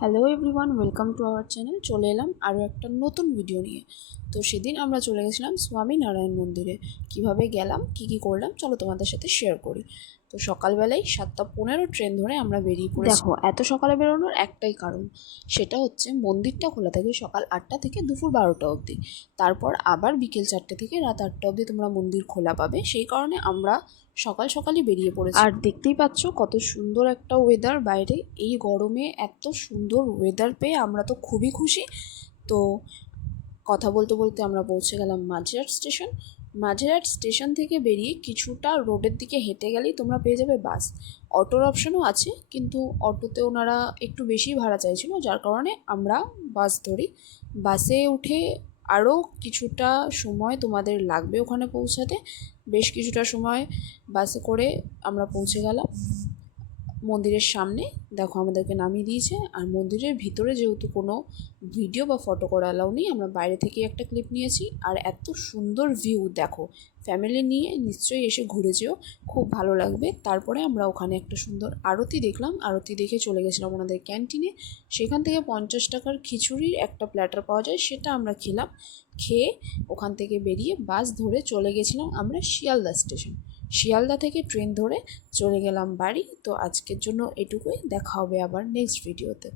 Hello everyone, welcome to our channel. চলে এলাম আরও একটা নতুন ভিডিও নিয়ে। তো সেদিন আমরা চলে গেছিলাম স্বামী নারায়ণ মন্দিরে। কিভাবে গেলাম, কি করলাম, চলো তোমাদের সাথে শেয়ার করি। তো সকালবেলায় 7:15 ট্রেন ধরে আমরা বেরিয়ে পড়েছি। দেখো, এত সকালে বেরোনোর একটাই কারণ, সেটা হচ্ছে মন্দিরটা খোলা থাকে সকাল 8টা থেকে দুপুর 12টা অবধি। তারপর আবার বিকেল 4টে থেকে রাত 8টা অবধি তোমরা মন্দির খোলা পাবে। সেই কারণে আমরা সকাল সকালই বেরিয়ে পড়েছি। আর দেখতেই পাচ্ছ কত সুন্দর একটা ওয়েদার বাইরে। এই গরমে এত সুন্দর ওয়েদার পেয়ে আমরা তো খুবই খুশি। তো কথা বলতে বলতে আমরা পৌঁছে গেলাম মাঝেরহাট স্টেশন। মাঝেরহাট স্টেশন থেকে বেরিয়ে কিছুটা রোডের দিকে হেঁটে গেলেই তোমরা পেয়ে যাবে বাস। অটোর অপশনও আছে, কিন্তু অটোতে ওনারা একটু বেশি ভাড়া চাইছিল, যার কারণে আমরা বাস ধরি। বাসে উঠে আরও কিছুটা সময় তোমাদের লাগবে ওখানে পৌঁছাতে। বেশ কিছুটা সময় বাসে করে আমরা পৌঁছে গেলাম মন্দিরের সামনে। দেখো, আমাদেরকে নামিয়ে দিয়েছে। আর মন্দিরের ভিতরে যেহেতু কোনো ভিডিও বা ফটো করা অ্যালাউ নেই, আমরা বাইরে থেকেই একটা ক্লিপ নিয়েছি। আর এত সুন্দর ভিউ, দেখো, ফ্যামিলি নিয়ে নিশ্চয়ই এসে ঘুরে যেও, খুব ভালো লাগবে। তারপরে আমরা ওখানে একটা সুন্দর আরতি দেখলাম। আরতি দেখে চলে গেছিলাম ওনাদের ক্যান্টিনে। সেখান থেকে 50 টাকার খিচুড়ির একটা প্ল্যাটার পাওয়া যায়, সেটা আমরা খেলাম। খেয়ে ওখান থেকে বেরিয়ে বাস ধরে চলে গেছিলাম আমরা শিয়ালদা স্টেশন। শিয়ালদা থেকে ট্রেন ধরে চলে গেলাম বাড়ি। তো আজকের জন্য এটুকুই, দেখা হবে আবার নেক্সট ভিডিওতে।